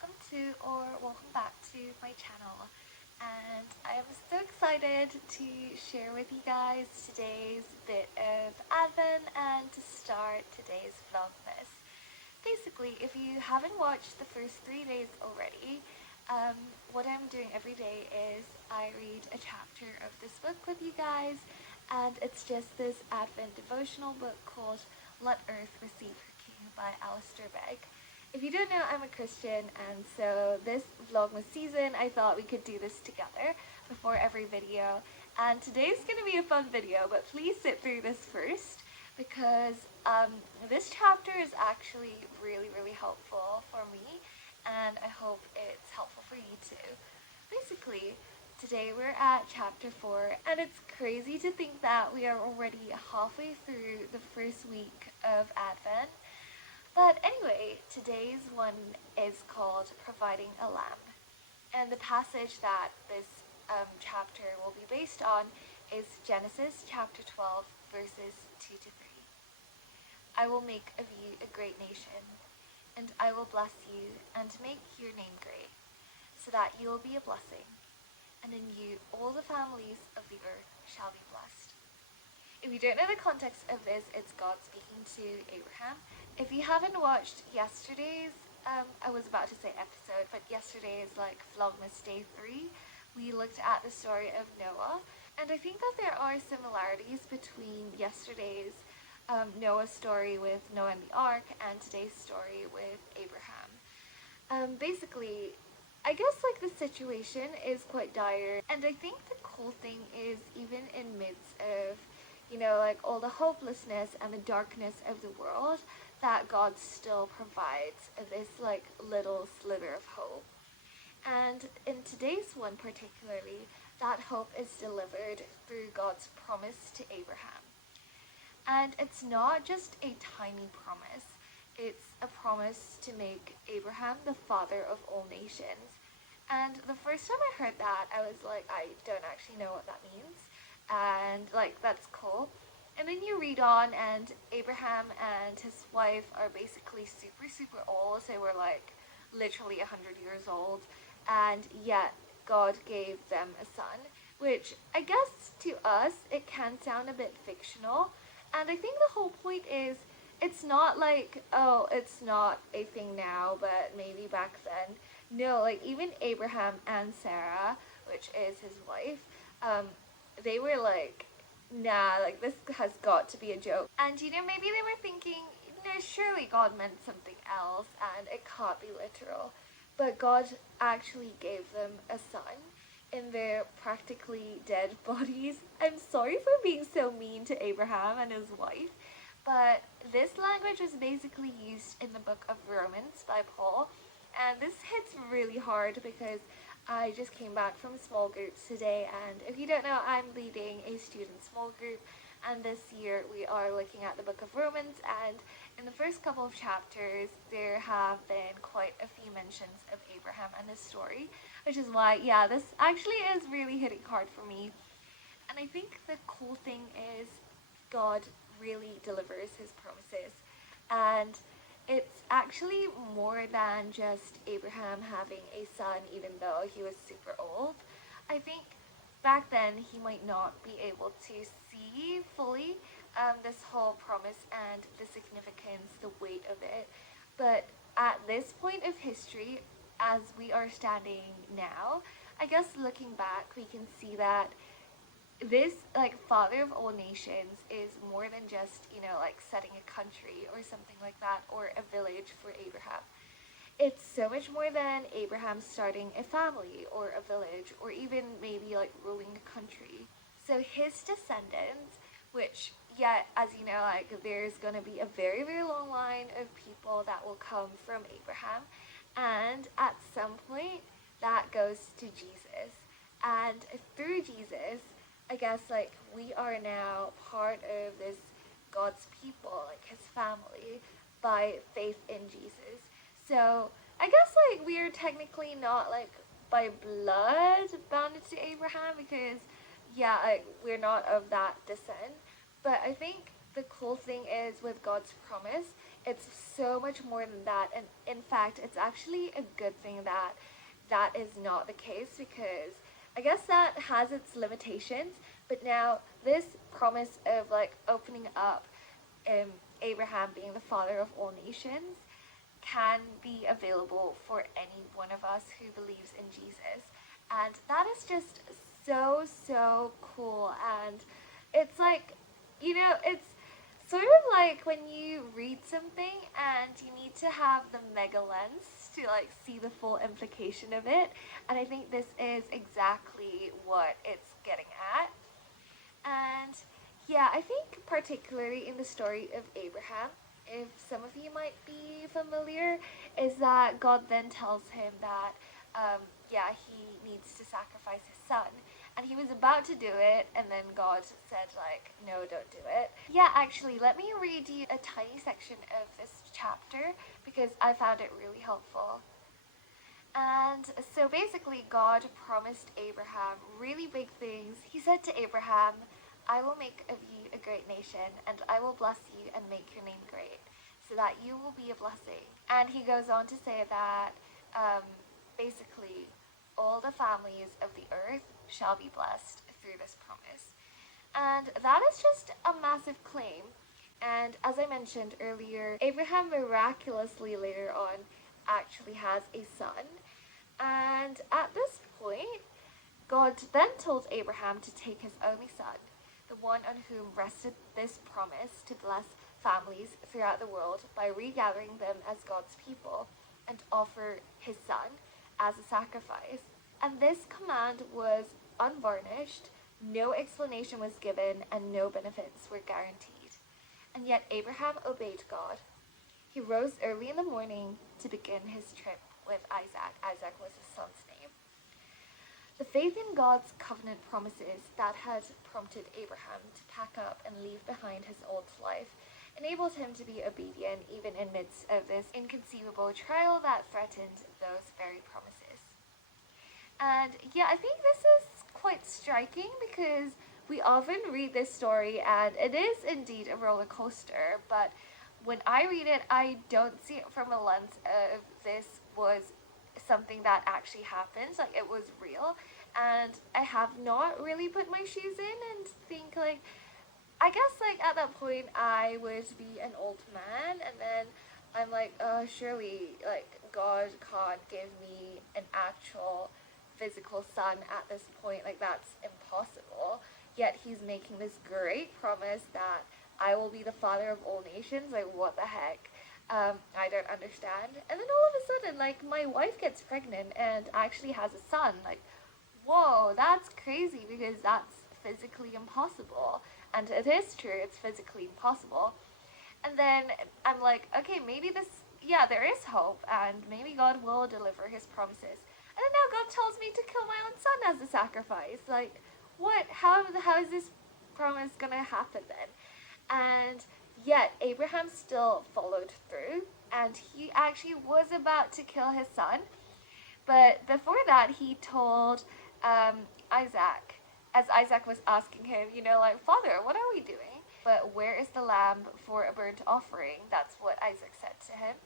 welcome back to my channel, and I am so excited to share with you guys today's bit of Advent and to start today's vlogmas. Basically, if you haven't watched the first 3 days already, what I'm doing every day is I read a chapter of this book with you guys, and it's just this Advent devotional book called Let Earth Receive Her King by Alastair Begg. If you don't know, I'm a Christian, and so this vlogmas season I thought we could do this together before every video. And today's gonna be a fun video, but please sit through this first because this chapter is actually really helpful for me, and I hope it's helpful for you too. Basically, today we're at chapter 4, and it's crazy to think that we are already halfway through the first week of Advent. But anyway, today's one is called Providing a Lamb. And the passage that this chapter will be based on is Genesis chapter 12, verses 2 to 3. I will make of you a great nation, and I will bless you and make your name great, so that you will be a blessing, and in you all the families of the earth shall be blessed. If you don't know the context of this, it's God speaking to Abraham. If you haven't watched yesterday's, I was about to say episode, but yesterday's vlogmas day 3, we looked at the story of Noah, and I think that there are similarities between yesterday's Noah story with Noah and the Ark and today's story with Abraham. Basically, I guess the situation is quite dire, and I think the cool thing is even in midst of all the hopelessness and the darkness of the world, that God still provides this little sliver of hope. And in today's one particularly, that hope is delivered through God's promise to Abraham. And it's not just a tiny promise, it's a promise to make Abraham the father of all nations. And the first time I heard that, I was like, I don't actually know what that means. And that's cool. And then you read on, and Abraham and his wife are basically super old. They were literally 100 years old, and yet God gave them a son, which I guess to us it can sound a bit fictional. And I think the whole point is it's not oh, it's not a thing now, but maybe back then. No, even Abraham and Sarah, which is his wife, they were nah, this has got to be a joke. And maybe they were thinking, surely God meant something else and it can't be literal. But God actually gave them a son in their practically dead bodies. I'm sorry for being so mean to Abraham and his wife, but this language was basically used in the book of Romans by Paul. And this hits really hard because I just came back from small groups today, and if you don't know, I'm leading a student small group, and this year we are looking at the book of Romans, and in the first couple of chapters there have been quite a few mentions of Abraham and his story, which is why, yeah, this actually is really hitting hard for me. And I think the cool thing is God really delivers his promises, and it's actually more than just Abraham having a son even though he was super old. I think back then he might not be able to see fully this whole promise and the significance, the weight of it. But at this point of history, as we are standing now, I guess looking back, we can see that this father of all nations is more than just setting a country or something like that, or a village for Abraham. It's so much more than Abraham starting a family or a village, or even maybe ruling a country. So his descendants, which yet as you know, there's gonna be a very long line of people that will come from Abraham, and at some point that goes to Jesus. And through Jesus, I guess we are now part of this God's people, his family, by faith in Jesus. So I guess we are technically not by blood bounded to Abraham, because yeah, we're not of that descent. But I think the cool thing is with God's promise, It's so much more than that, and in fact, it's actually a good thing that that is not the case, because I guess that has its limitations. But now this promise of like opening up Abraham being the father of all nations can be available for any one of us who believes in Jesus. And that is just so, so cool. And it's like, it's sort of like when you read something and you need to have the mega lens to like see the full implication of it. And I think this is exactly what it's getting at. And yeah, I think particularly in the story of Abraham, if some of you might be familiar, is that God then tells him that, yeah, he needs to sacrifice his son. And he was about to do it, and then God said, like, no, don't do it. Yeah, actually, let me read you a tiny section of this chapter because I found it really helpful. And so basically, God promised Abraham really big things. He said to Abraham, I will make of you a great nation, and I will bless you and make your name great, so that you will be a blessing. And he goes on to say that basically, all the families of the earth shall be blessed through this promise. And that is just a massive claim. And as I mentioned earlier, Abraham miraculously later on actually has a son. And at this point, God then told Abraham to take his only son, the one on whom rested this promise to bless families throughout the world, by regathering them as God's people, and offer his son as a sacrifice. And this command was unvarnished, no explanation was given, and no benefits were guaranteed. And yet Abraham obeyed God. He rose early in the morning to begin his trip with Isaac. Isaac was his son's name. The faith in God's covenant promises that had prompted Abraham to pack up and leave behind his old life enabled him to be obedient even in midst of this inconceivable trial that threatened those very promises. And yeah, I think this is quite striking because we often read this story and it is indeed a roller coaster, but when I read it, I don't see it from a lens of this was something that actually happened, like it was real. And I have not really put my shoes in and think like, I guess like at that point I would be an old man, and then I'm like, surely like God can't give me an actual physical son at this point, like that's impossible. Yet he's making this great promise that I will be the father of all nations. Like, what the heck? I don't understand. And then all of a sudden, like, my wife gets pregnant and actually has a son. Like, whoa, that's crazy because that's physically impossible. And it is true, it's physically impossible. And then I'm like, okay, maybe this, yeah, there is hope, and maybe God will deliver his promises. And then now God tells me to kill my own son as a sacrifice. Like, what? How is this promise gonna happen then? And yet Abraham still followed through, and he actually was about to kill his son. But before that, he told Isaac, as Isaac was asking him, like, Father, what are we doing? But where is the lamb for a burnt offering? That's what Isaac said to him.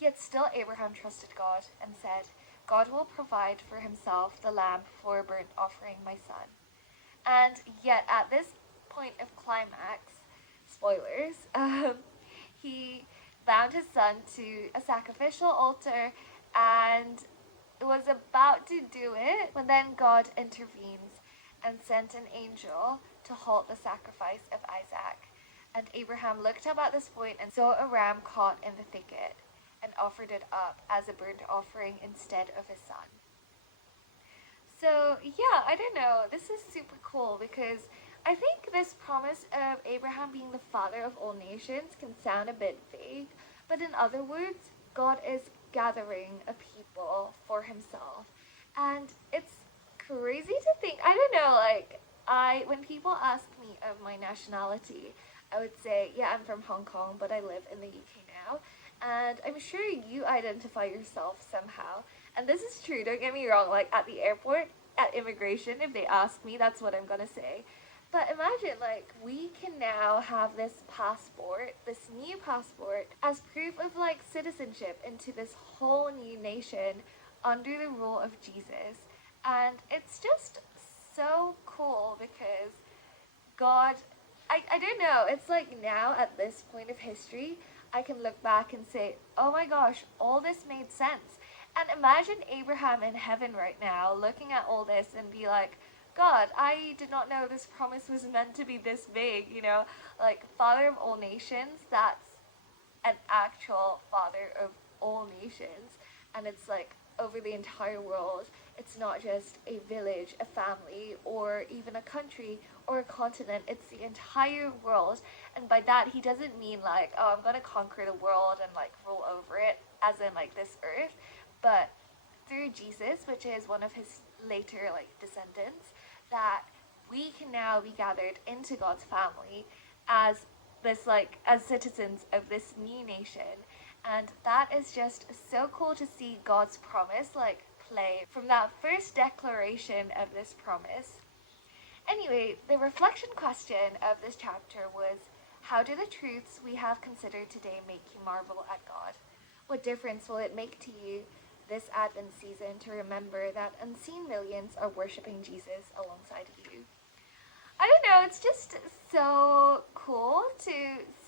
Yet still Abraham trusted God and said, God will provide for himself the lamb for a burnt offering, my son. And yet at this point of climax, spoilers, he bound his son to a sacrificial altar and was about to do it when then God intervenes and sent an angel to halt the sacrifice of Isaac. And Abraham looked up at this point and saw a ram caught in the thicket and offered it up as a burnt offering instead of his son. So yeah, I don't know, this is super cool because I think this promise of Abraham being the father of all nations can sound a bit vague, but in other words, God is gathering a people for himself. And it's crazy to think, I don't know, like, when people ask me of my nationality, I would say, yeah, I'm from Hong Kong, but I live in the UK now. And I'm sure you identify yourself somehow. And this is true, don't get me wrong, like at the airport, at immigration, if they ask me, that's what I'm gonna say. But imagine, like, we can now have this passport, this new passport, as proof of, like, citizenship into this whole new nation under the rule of Jesus. And it's just so cool because God, I don't know, it's like now at this point of history, I can look back and say, oh my gosh, all this made sense. And imagine Abraham in heaven right now looking at all this and be like, God, I did not know this promise was meant to be this big, you know, like Father of all nations, that's an actual Father of all nations. And it's like over the entire world. It's not just a village, a family, or even a country or a continent. It's the entire world. And by that, he doesn't mean like, oh, I'm going to conquer the world and like rule over it, as in like this earth. But through Jesus, which is one of his later like descendants, that we can now be gathered into God's family as this like as citizens of this new nation. And that is just so cool to see God's promise like play from that first declaration of this promise. Anyway, the reflection question of this chapter was, how do the truths we have considered today make you marvel at God? What difference will it make to you this Advent season to remember that unseen millions are worshiping Jesus alongside you? I don't know, it's just so cool to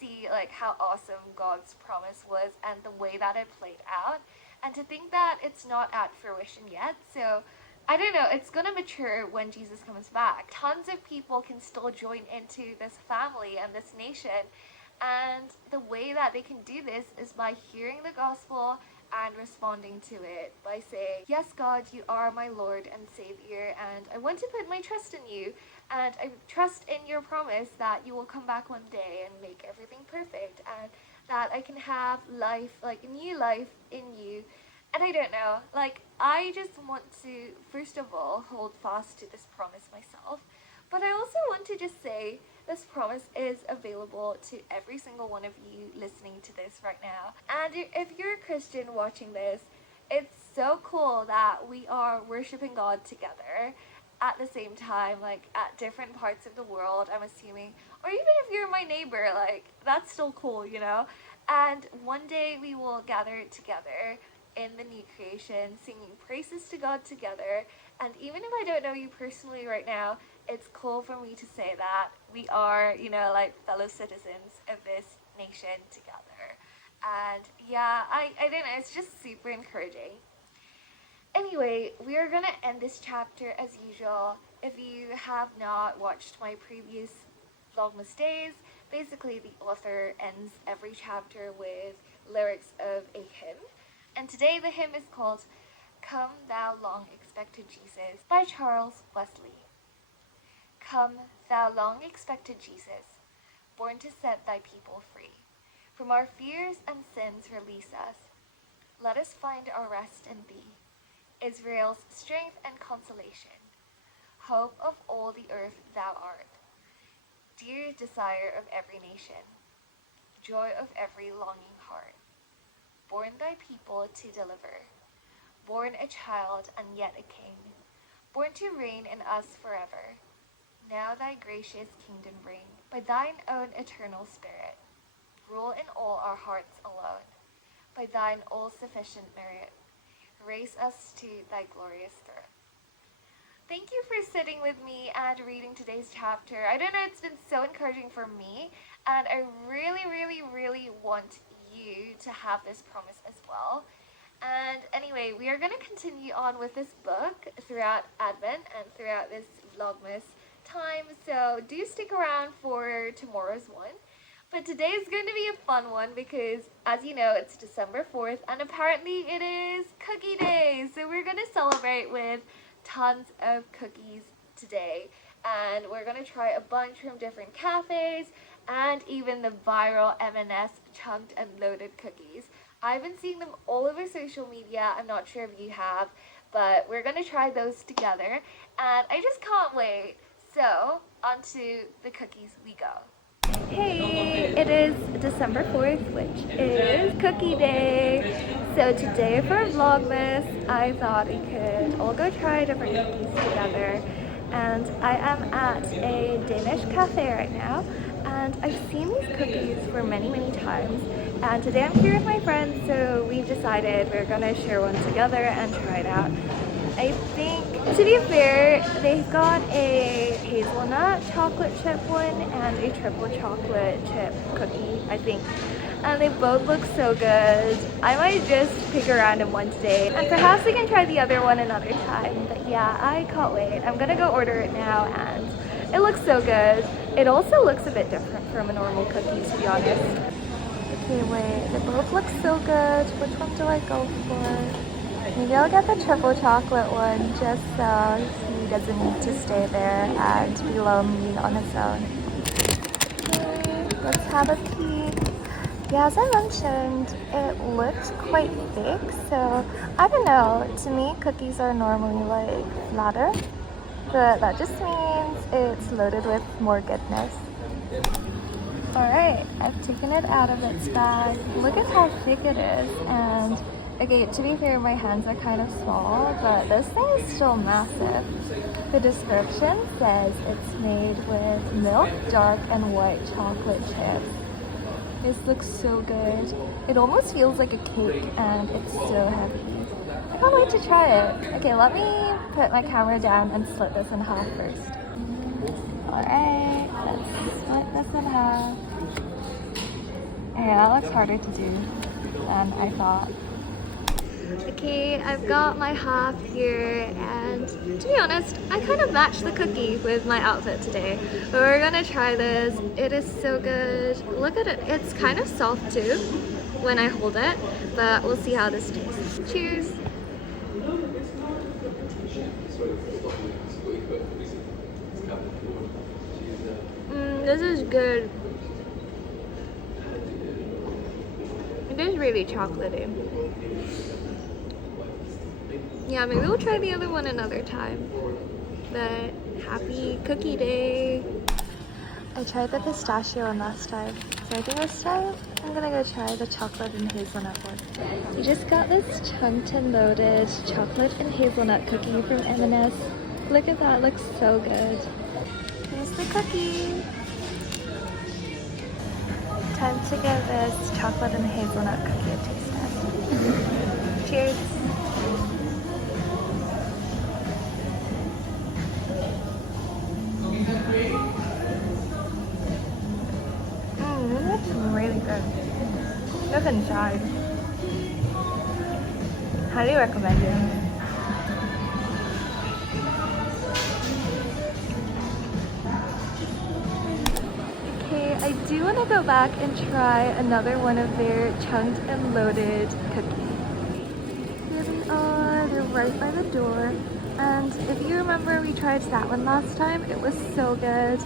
see like how awesome God's promise was and the way that it played out, and to think that it's not at fruition yet. So I don't know, it's gonna mature when Jesus comes back. Tons of people can still join into this family and this nation, and the way that they can do this is by hearing the gospel and responding to it by saying, yes, God, you are my Lord and Savior, and I want to put my trust in you, and I trust in your promise that you will come back one day and make everything perfect, and that I can have life, like new life in you. And I don't know, like, I just want to, first of all, hold fast to this promise myself, but I also want to just say this promise is available to every single one of you listening to this right now. And if you're a Christian watching this, it's so cool that we are worshiping God together at the same time, like at different parts of the world, I'm assuming. Or even if you're my neighbor, like, that's still cool, you know? And one day we will gather together in the new creation, singing praises to God together. And even if I don't know you personally right now, it's cool for me to say that we are, you know, like fellow citizens of this nation together. And yeah, I don't know, it's just super encouraging. Anyway, we are gonna end this chapter as usual. If you have not watched my previous vlogmas days, basically the author ends every chapter with lyrics of a hymn. And today the hymn is called Come Thou Long Expected Jesus by Charles Wesley. Come, thou long expected Jesus, born to set thy people free. From our fears and sins release us. Let us find our rest in thee, Israel's strength and consolation. Hope of all the earth thou art, dear desire of every nation, joy of every longing heart. Born thy people to deliver, born a child and yet a king, born to reign in us forever. Now thy gracious kingdom reign, by thine own eternal spirit. Rule in all our hearts alone, by thine all-sufficient merit. Raise us to thy glorious throne. Thank you for sitting with me and reading today's chapter. I don't know, it's been so encouraging for me, and I really want you to have this promise as well. And anyway, we are going to continue on with this book throughout Advent and throughout this vlogmas time, so do stick around for tomorrow's one. But today is going to be a fun one because, as you know, it's December 4th and apparently it is cookie day. So we're going to celebrate with tons of cookies today, and we're going to try a bunch from different cafes and even the viral M&S chunked and loaded cookies. I've been seeing them all over social media. I'm not sure if you have, but we're going to try those together and I just can't wait. So, onto the cookies we go. Hey, it is December 4th, which is cookie day. So today for Vlogmas, I thought we could all go try different cookies together. and I am at a Danish cafe right now, and I've seen these cookies for many times, and today I'm here with my friends, so we decided we're gonna share one together and try it out. I think, to be fair, they've got a hazelnut chocolate chip one and a triple chocolate chip cookie, I think. And they both look so good. I might just pick a random one today, and perhaps we can try the other one another time. But yeah, I can't wait. I'm gonna go order it now, and it looks so good. It also looks a bit different from a normal cookie, to be honest. Okay, wait, they both look so good. Which one do I go for? Maybe I'll get the triple chocolate one just so he doesn't need to stay there and be lonely on his own. Okay, let's have a peek. Yeah, as I mentioned, it looked quite thick, so I don't know. To me, cookies are normally like flatter, but that just means it's loaded with more goodness. Alright, I've taken it out of its bag. Look at how thick it is, and okay, to be fair, my hands are kind of small, but this thing is still massive. The description says it's made with milk, dark, and white chocolate chips. This looks so good. It almost feels like a cake, and it's so heavy. I can't wait to try it. Okay, let me put my camera down and split this in half first. Alright, let's split this in half. Okay, that looks harder to do than I thought. Okay, I've got my half here, and to be honest, I kind of matched the cookie with my outfit today. But we're gonna try this. It is so good. Look at it. It's kind of soft too when I hold it, but we'll see how this tastes. Cheers! This is good. It is really chocolatey. Yeah, maybe we'll try the other one another time. But happy cookie day! I tried the pistachio one last time, so I think this time I'm gonna go try the chocolate and hazelnut one. We just got this chunked and loaded chocolate and hazelnut cookie from M&S. Look at that, it looks so good. Here's the cookie! Time to give this chocolate and hazelnut cookie a taste test. Cheers! That's really good. Look inside. Highly recommend it. Okay, I do want to go back and try another one of their chunked and loaded cookies. Here they are. They're right by the door. And if you remember, we tried that one last time. It was so good.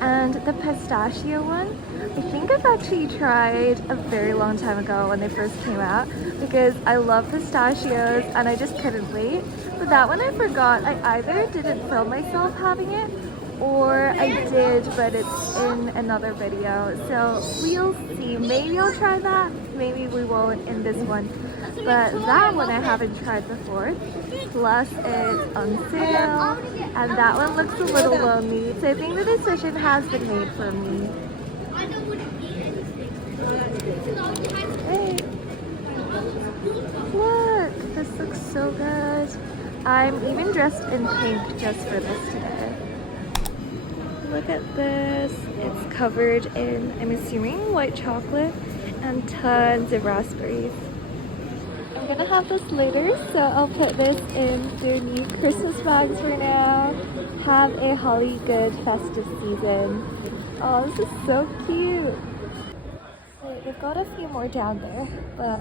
And the pistachio one, I think I've actually tried a very long time ago when they first came out, because I love pistachios and I just couldn't wait. But that one I forgot. I either didn't film myself having it, or I did, but it's in another video. So we'll see. Maybe I'll try that. Maybe we won't in this one. But that one I haven't tried before. Plus it's on sale, and that one looks a little lonely. So I think the decision has been made for me. Hey, look, this looks so good. I'm even dressed in pink just for this today. Look at this. It's covered in, I'm assuming, white chocolate and tons of raspberries. I'm gonna have this later, so I'll put this in their new Christmas bags for now. Have a holly good festive season. Oh, this is so cute. So they've got a few more down there, but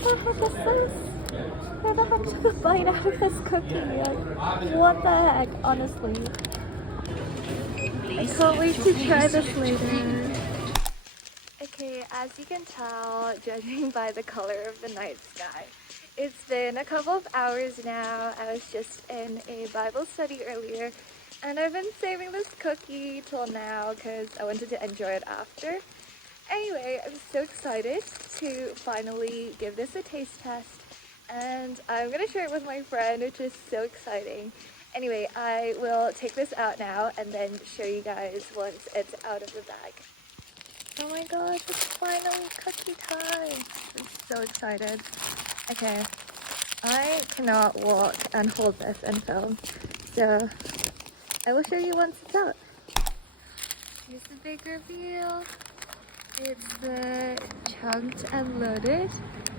what the heck is this? Where the heck took a bite out of this cookie? Like, what the heck, honestly. I can't wait to try this later. Okay, as you can tell, judging by the color of the night sky, it's been a couple of hours now. I was just in a Bible study earlier, and I've been saving this cookie till now because I wanted to enjoy it after. Anyway, I'm so excited to finally give this a taste test, and I'm gonna share it with my friend, which is so exciting. Anyway, I will take this out now and then show you guys once it's out of the bag. Oh my gosh, it's finally cookie time. I'm so excited. Okay, I cannot walk and hold this and film, so I will show you once it's out. Here's the big reveal. It's the chunked and loaded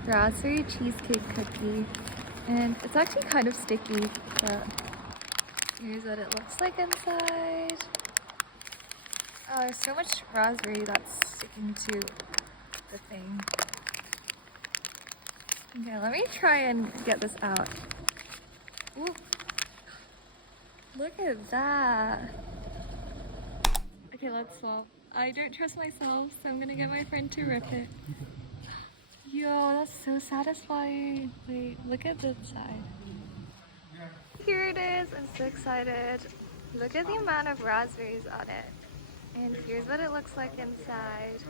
raspberry cheesecake cookie, and it's actually kind of sticky, but here's what it looks like inside. Oh, there's so much raspberry that's sticking to the thing. Okay, let me try and get this out. Ooh. Look at that. Okay, let's swap. I don't trust myself, so I'm gonna get my friend to rip it. Yo, that's so satisfying. Wait, look at this side. Here it is. I'm so excited. Look at the amount of raspberries on it. And here's what it looks like inside.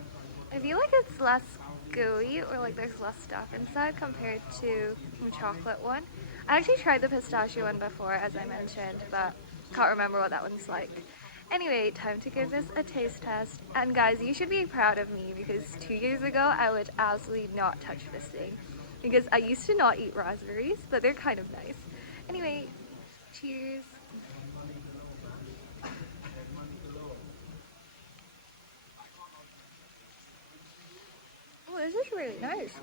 I feel like it's less gooey, or like there's less stuff inside compared to the chocolate one. I actually tried the pistachio one before, as I mentioned, but can't remember what that one's like. Anyway, time to give this a taste test. And guys, you should be proud of me, because 2 years ago I would absolutely not touch this thing. Because I used to not eat raspberries, but they're kind of nice. Anyway, cheers. Oh, this is really nice.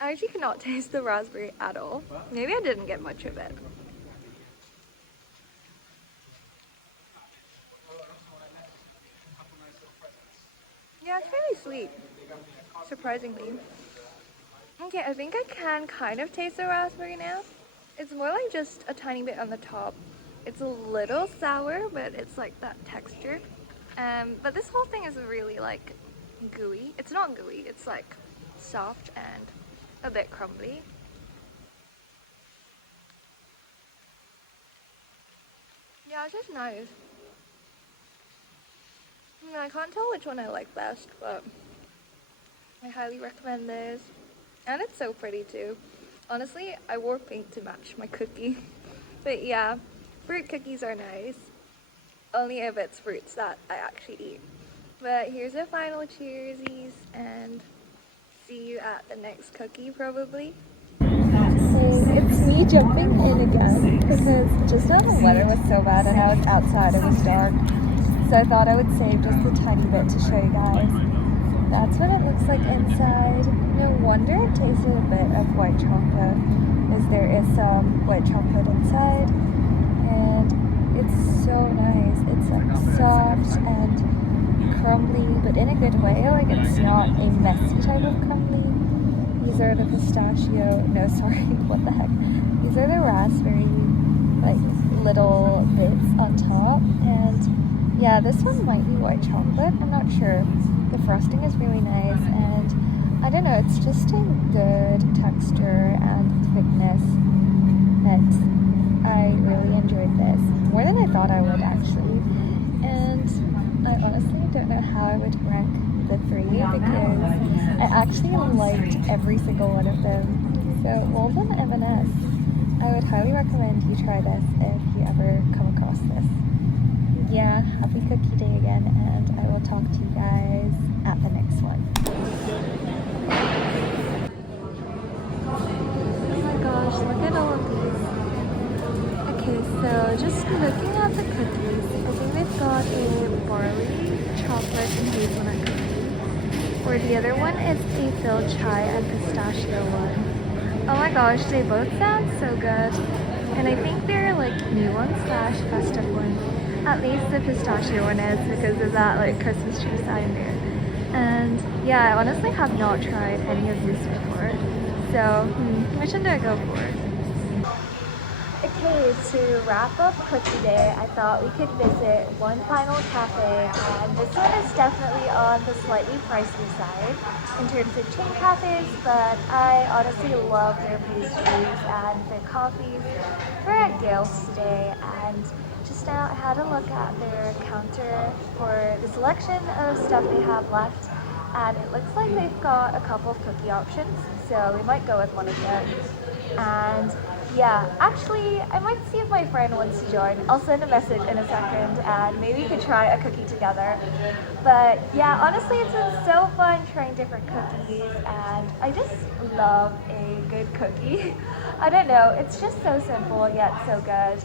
I actually cannot taste the raspberry at all. Maybe I didn't get much of it. Yeah, it's really sweet, surprisingly. Okay, I think I can kind of taste the raspberry now. It's more like just a tiny bit on the top. It's a little sour, but it's like that texture. But this whole thing is really like gooey. It's not gooey, it's like soft and a bit crumbly. Yeah, it's just nice. I can't tell which one I like best, but I highly recommend this. And it's so pretty too. Honestly, I wore pink to match my cookie. But yeah, fruit cookies are nice. Only if it's fruits that I actually eat. But here's a final cheersies, and see you at the next cookie probably. It's me jumping in again because just now the weather was so bad and I was outside, it was dark. So I thought I would save just a tiny bit to show you guys. That's what it looks like inside. No wonder it tastes a bit of white chocolate, as there is some white chocolate inside. And it's so nice. It's like soft and crumbly, but in a good way. Like it's not a messy type of crumbly. These are the pistachio, no sorry, what the heck. These are the raspberry like little bits on top, and yeah, this one might be white chocolate, I'm not sure. The frosting is really nice, and I don't know, it's just a good texture and thickness that I really enjoyed this. More than I thought I would actually. And I honestly don't know how I would rank the three because I actually liked every single one of them. So well done M&S. I would highly recommend you try this if you ever come across this. Yeah, happy cookie day again, and I will talk to you guys at the next one. Oh my gosh, look at all of these. Okay, so just looking at the cookies, I think they've got a barley, chocolate, and hazelnut cookie. Or the other one is a filled chai and pistachio one. Oh my gosh, they both sound so good. And I think they're like new ones / festive ones. At least the pistachio one is, because of that like Christmas tree sign there. And yeah, I honestly have not tried any of these before. So, which one do I go for? Okay, to wrap up cookie day, I thought we could visit one final cafe, and this one is definitely on the slightly pricey side in terms of chain cafes, but I honestly love their pastries and their coffees. We're at Gales today, and just now I had a look at their counter for the selection of stuff they have left, and it looks like they've got a couple of cookie options, so we might go with one of them. And yeah, actually, I might see if my friend wants to join. I'll send a message in a second and maybe we could try a cookie together. But yeah, honestly, it's been so fun trying different cookies and I just love a good cookie. I don't know, it's just so simple yet so good.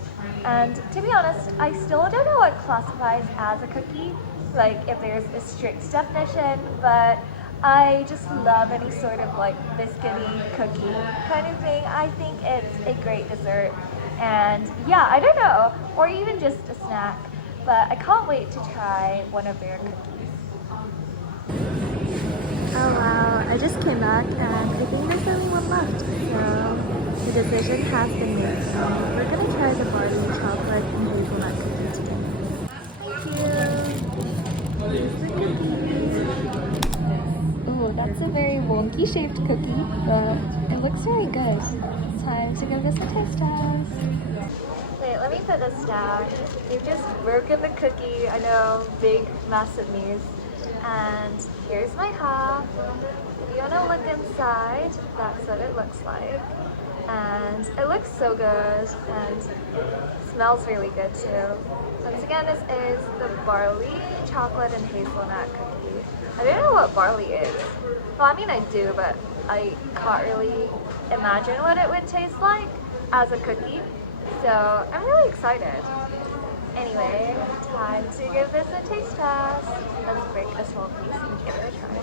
And to be honest, I still don't know what classifies as a cookie, like if there's a strict definition, but I just love any sort of like biscuity cookie kind of thing. I think it's a great dessert. And yeah, I don't know, or even just a snack. But I can't wait to try one of their cookies. Oh wow, I just came back and I think there's only one left. So the decision has been made. So we're gonna try the barley chocolate and hazelnut cookie today. Thank you. Oh, that's a very wonky shaped cookie, but it looks very good. Time to give this a taste test. Wait, let me put this down. We've just broken the cookie. I know, big, massive news. And here's my half. If you want to look inside, that's what it looks like. And it looks so good and smells really good too. Once again, this is the barley, chocolate, and hazelnut cookie. I don't know what barley is. Well, I mean I do, but I can't really imagine what it would taste like as a cookie. So I'm really excited. Anyway, time to give this a taste test. Let's break a small piece and give it a try.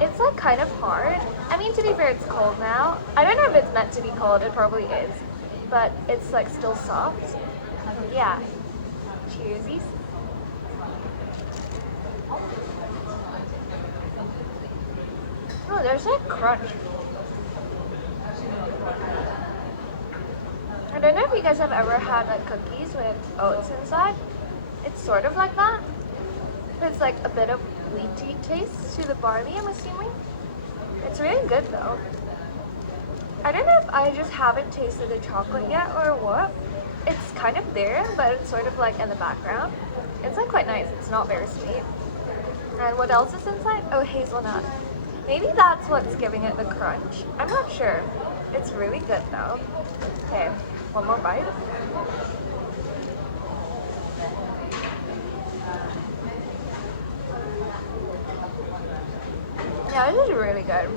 It's like kind of hard. I mean, to be fair, it's cold now. I don't know if it's meant to be cold, it probably is. But it's like still soft. Yeah. Cheersies. Oh, there's like crunch. I don't know if you guys have ever had like cookies with oats inside. It's sort of like that. It's like a bit of wheaty taste to the barley, I'm assuming. It's really good though. I don't know if I just haven't tasted the chocolate yet or what. It's kind of there, but it's sort of like in the background. It's like quite nice. It's not very sweet. And what else is inside? Oh, hazelnut. Maybe that's what's giving it the crunch. I'm not sure. It's really good though. Okay, one more bite. Yeah, this is really good.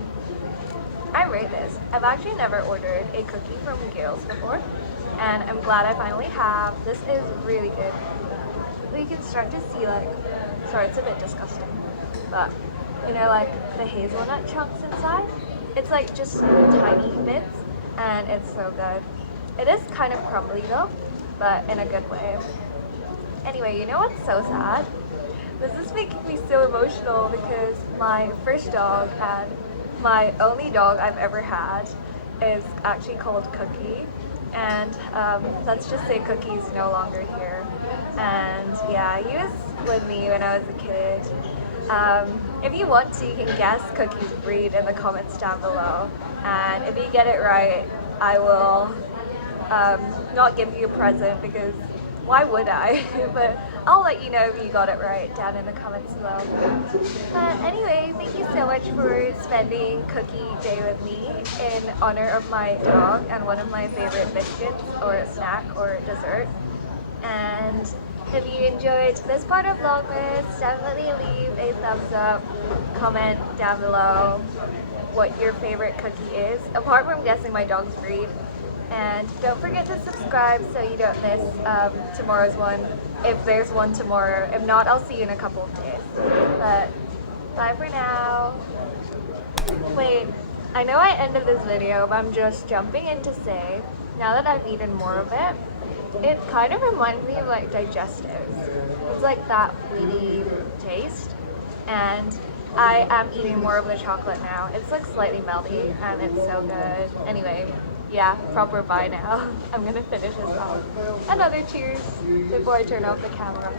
I rate this. I've actually never ordered a cookie from Gales before, and I'm glad I finally have. This is really good. You can start to see like, sorry, it's a bit disgusting, but you know, like the hazelnut chunks inside. It's like just tiny bits, and it's so good. It is kind of crumbly though, but in a good way. Anyway, you know what's so sad? This is making me so emotional because my first dog and my only dog I've ever had is actually called Cookie, and let's just say Cookie's no longer here. And yeah, he was with me when I was a kid. If you want to, you can guess Cookie's breed in the comments down below, and if you get it right, I will not give you a present because why would I? But I'll let you know if you got it right down in the comments below. But anyway, thank you so much for spending Cookie Day with me in honor of my dog and one of my favorite biscuits or snack or dessert. And if you enjoyed this part of Vlogmas, definitely leave a thumbs up, comment down below what your favorite cookie is, apart from guessing my dog's breed. And don't forget to subscribe so you don't miss tomorrow's one, if there's one tomorrow. If not, I'll see you in a couple of days. But bye for now. Wait, I know I ended this video, but I'm just jumping in to say, now that I've eaten more of it, it kind of reminds me of like digestives. It's like that wheaty taste, and I am eating more of the chocolate now. It's like slightly melty and it's so good. Anyway, yeah, proper bye now. I'm gonna finish this off. Another cheers before I turn off the camera.